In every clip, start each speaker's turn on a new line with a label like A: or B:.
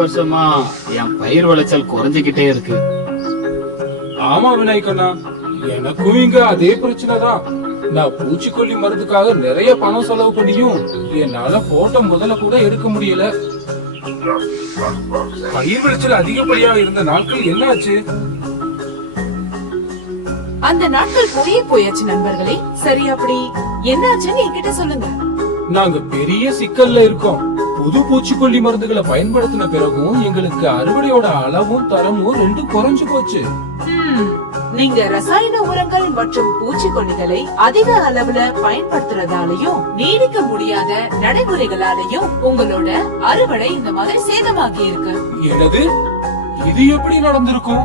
A: வருஷமா என் பயிர் விளைச்சல் குறைஞ்சுகிட்டே இருக்கு.
B: ஆமா விநாயகண்ணா எனக்கும் இங்க அதே பிரச்சனை தான். நான் பூச்சிக்கொல்லி மருந்துக்காக நிறைய பணம் செலவு பண்ணியும் என்னால போட்டோ முதல்ல கூட எடுக்க முடியல. பயிர் விளைச்சல் அதிகப்படியா இருந்த நாட்கள் என்னாச்சு?
C: அந்த நாட்கள் போயே போயாச்சு நண்பர்களே. சரி அப்படி என்னாச்சுன்னு என்கிட்ட சொல்லுங்க.
B: நாங்க பெரிய சிக்கல்ல இருக்கோம். புது பூச்சிக்கொல்லி மருந்துகளை பயன்படுத்தின பிறகும் எங்களுக்கு அறுவடையோட அளவும் தரமும் ரெண்டும் குறைஞ்சு போச்சு.
C: நீங்க ரசாயன உரங்கள் மற்றும் பூச்சிக்கொல்லிகளை அதிக அளவுல பயன்படுத்துறதாலையும் நீடிக்க முடியாத நடைமுறைகளாலையும் உங்களோட அறுவடை இந்த மாதிரி சேதமாகி இருக்கு.
B: எனது இது எப்படி நடந்திருக்கும்?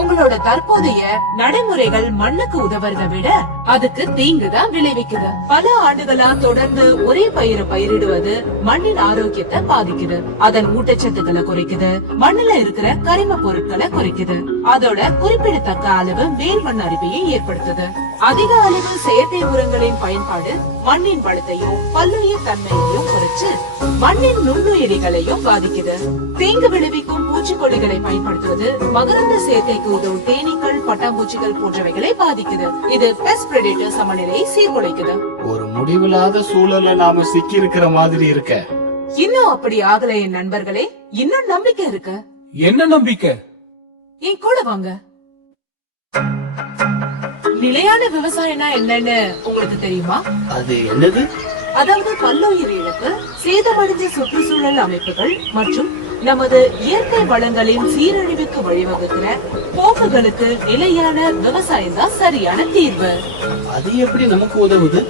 C: உங்களோட தற்போதைய நடைமுறைகள் மண்ணுக்கு உதவுறத விட அதுக்கு தீங்கு தான் விளைவிக்குது. பல ஆண்டுகளா தொடர்ந்து ஒரே பயிரை பயிரிடுவது மண்ணின் ஆரோக்கியத்தை பாதிக்குது. அதன் ஊட்டச்சத்துக்களை குறைக்குது. மண்ணுல இருக்கிற கரிம பொருட்களை குறைக்குது. அதோட குறிப்பிடத்தக்க அளவு மேல் மண் அரிப்பையை ஏற்படுத்துது. அதிக அளவு செயற்கை உரங்களின் பயன்பாடு மண்ணின் வளத்தையும் பல்லுயிர் தன்மையையும் குறைச்சு மண்ணின் நுண்ணுயிரிகளையும் பாதிக்குது. தீங்கு விளைவிக்கும் பூச்சிக்கொல்லிகளை பயன்படுத்துவது மகரந்த சேர்க்கைக்கு உதவும் தேனீக்கள் பட்டாம்பூச்சிகள் போன்றவைகளை பாதிக்குது. இது பெஸ்ட் பிரெடிட்டர் சமநிலையை சீர்குலைக்குது.
A: ஒரு முடிவில்லாத சூழல்ல நாம சிக்கி இருக்கிற மாதிரி இருக்க.
C: இன்னும் அப்படி ஆகல என் நண்பர்களே. இன்னும் நம்பிக்கை இருக்கு.
B: என்ன நம்பிக்கை?
C: என் கூட வாங்க. நிலையான விவசாயம்னா என்னன்னு உங்களுக்கு தெரியுமா?
A: அது என்னது?
C: அதாவது பல்லுயிர் இழப்பு சேதமடைஞ்ச சுற்றுச்சூழல் அமைப்புகள் மற்றும் நமது இயற்கை வளங்களின் சீரழிவுக்கு வழிவகுக்கிற போக்குகளுக்கு நிலையான விவசாயம் தான் சரியான தீர்வு.
A: அது எப்படி நமக்கு உதவுது?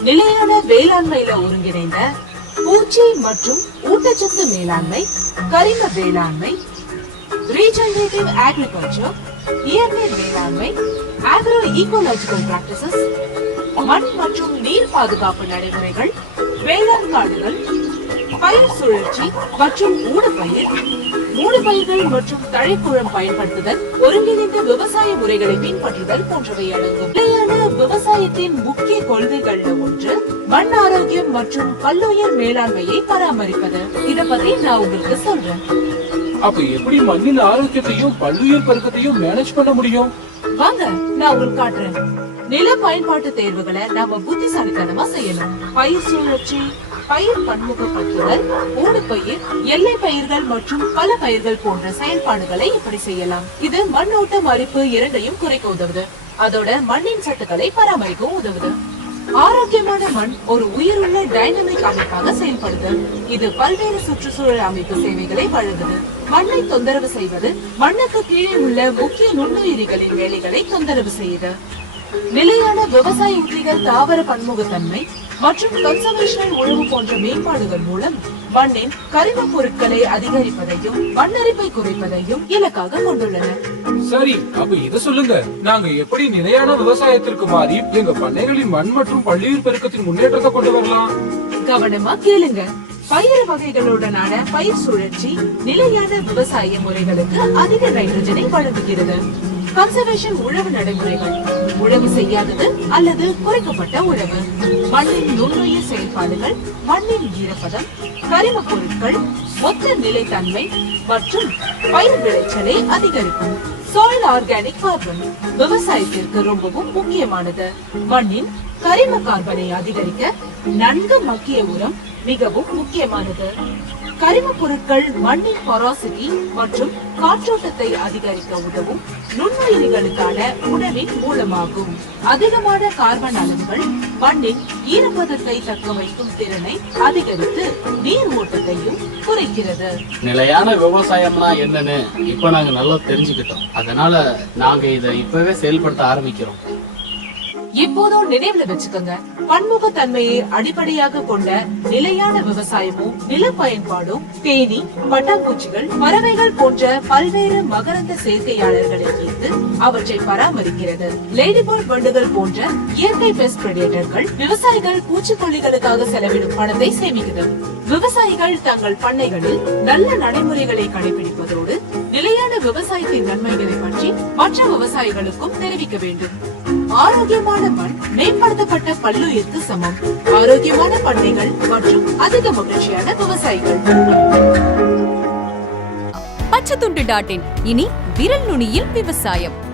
C: நிலையான வேளாண்மையில ஒருங்கிணைந்த பூச்சி மற்றும் ஊட்டச்சத்து மேலாண்மை கரிம வேளாண்மை ரீஜெனரேட்டிவ் அக்ரிகல்ச்சர் இயற்கை வேளாண்மை ஆக்ரோ ஈகோலாஜிக்கல் பிராக்டிசஸ் மண் மற்றும் நீர் பாதுகாப்பு நடைமுறைகள் வேளாண் காடுகள் பயிர் சுழற்சி மற்றும் ஊடுபயிர் ஊடுபயிர்கள் மற்றும் தழைக்குழம் பயன்படுத்துதல் ஒருங்கிணைந்த விவசாய முறைகளை பின்பற்றுதல் போன்றவை அடங்கும். நிலையான விவசாயத்தின் முக்கிய கொள்கைகள்ல ஒன்று மண் ஆரோக்கியம் மற்றும் பல்லுயிர் மேலாண்மையை பராமரிப்பது. இத பத்தி நான் உங்களுக்கு சொல்றேன்.
B: அப்ப எப்படி மண்ணின் ஆரோக்கியத்தையும் பல்லுயிர் பெருக்கத்தையும் மேனேஜ் பண்ண முடியும்?
C: வாங்க நான் உங்களுக்கு காட்டுறேன். நில பயன்பாட்டு தேர்வுகளை நாம புத்திசாலித்தனமா செய்யணும். பயிர் சுழற்சி பயிர் பன்முகப்படுத்துதல் ஊடுபயிர் எல்லை பயிர்கள் மற்றும் பல பயிர்கள் போன்ற செயல்பாடுகளை இப்படி செய்யலாம். இது மண்ணோட்டம் அரிப்பு இரண்டையும் குறைக்க உதவுது. அதோட மண்ணின் சட்டுகளை பராமரிக்கவும் உதவுது. ஆரோக்கியமான மண் ஒரு உயிருள்ள டைனமிக் அமைப்பாக செயல்படுது. இது பல்வேறு சுற்றுச்சூழல் அமைப்பு சேவைகளை வழங்குது. மண்ணை தொந்தரவு செய்வது மண்ணுக்கு கீழே உள்ள முக்கிய நுண்ணுயிரிகளின் வேலைகளை தொந்தரவு செய்யுது. நிலையான விவசாய உத்திகள் தாவர பன்முகத்தன்மை மற்றும் கன்சர்வேஷனல் உழவு போன்ற மேம்பாடுகள் மூலம் மண்ணின் கரிம பொருட்களை அதிகரிப்பதையும் மண்ணரிப்பை குறைப்பதையும் இலக்காக கொண்டுள்ளன.
B: சரி அப்ப இத சொல்லுங்க. நாங்க எப்படி நிலையான விவசாயத்திற்கு மாறி எங்க பண்ணைகளின் மண் மற்றும் பல்லுயிர் பெருக்கத்தின் முன்னேற்றத்தை கொண்டு வரலாம்?
C: கவனமா கேளுங்க. பயிர் வகைகளுடனான பயிர் சுழற்சி நிலையான விவசாய முறைகளுக்கு அதிக நைட்ரஜனை வழங்குகிறது. கன்சர்வேஷன் உழவு நடைமுறைகள். உழவு செய்யாதது அல்லது குறைக்கப்பட்ட உழவு. மண்ணின் நுண்ணுயிர் செயல்பாடுகள் மண்ணின் ஈரப்பதம் கரிம பொருட்கள் மொத்த நிலைத்தன்மை மற்றும் பயிர் விளைச்சலை அதிகரிக்கும். சாயில் ஆர்கானிக் கார்பன் விவசாயத்திற்கு ரொம்பவும் முக்கியமானது. மண்ணின் கரிம கார்பனை அதிகரிக்க நன்கு மக்கிய உரம் மிகவும் முக்கியமானது. கரிம பொருட்கள் மண்ணின் பொராசிட்டி மற்றும் காற்றோட்டத்தை அதிகரிக்க உதவும் நுண்ணுயிரிகளுக்கான உணவின் மூலமாகும். அதிகமான கார்பன் அளவுகள் மண்ணின் ஈரப்பதத்தை தக்க வைக்கும் திறனை அதிகரித்து நீர் ஓட்டத்தையும் குறைக்கிறது.
A: நிலையான விவசாயம்னா என்னன்னு இப்ப நாங்க நல்லா தெரிஞ்சுக்கிட்டோம். அதனால நாங்க இதை இப்பவே செயல்படுத்த ஆரம்பிக்கிறோம்.
C: இப்போதும் நினைவுல வச்சுக்கோங்க. பன்முக தன்மையை அடிப்படையாக கொண்ட நிலையான விவசாயமும் நில பயன்பாடும் தேனி பட்டாம்பூச்சிகள் பறவைகள் போன்ற பல்வேறு மகரந்த சேர்க்கையாளர்களை ஈர்த்து அவற்றை பராமரிக்கிறது. லேடிபோர்ட் வண்டுகள் போன்ற இயற்கை பெஸ்ட் பிரெடேட்டர்கள் விவசாயிகள் பூச்சிக்கொல்லிகளுக்காக செலவிடும் பணத்தை சேமிக்கிறது. விவசாயிகள் தங்கள் பண்ணைகளில் நல்ல நடைமுறைகளை கடைபிடிப்பதோடு நிலையான விவசாயத்தின் நன்மைகளை பற்றி மற்ற விவசாயிகளுக்கும் தெரிவிக்க வேண்டும். ஆரோக்கியமான மண் மேம்படுத்தப்பட்ட பல்லுயிர்க்கு சமம். ஆரோக்கியமான பண்ணைகள் மற்றும் அதிக மகிழ்ச்சியான விவசாயிகள்.
D: Pachathundu dot in. இனி விரல் நுனியில் விவசாயம்.